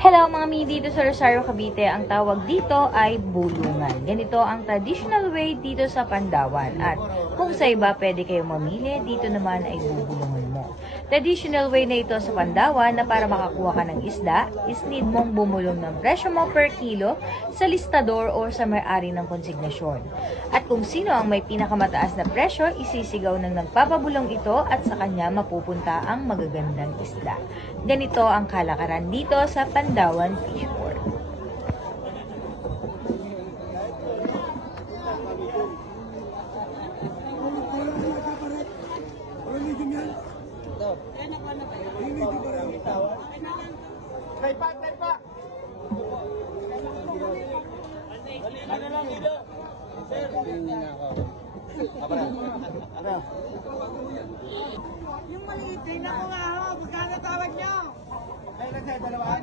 Hello mga mi, dito sa Rosario, Cavite, ang tawag dito ay bulungan. Ganito ang traditional way dito sa Pandawan. At kung sa iba pwede kayong mamili, dito naman ay bubulungan mo. Traditional way na ito sa Pandawan na para makakuha ka ng isda, is need mong bumulong ng presyo mo per kilo sa listador o sa may-ari ng konsignasyon. At kung sino ang may pinakamataas na presyo, isisigaw ng nagpapabulong ito at sa kanya mapupunta ang magagandang isda. Ganito ang kalakaran dito sa Pandawan Fishport. Yung maliit, tingnan ko nga ho, magkano tawag nyo? Dalawa?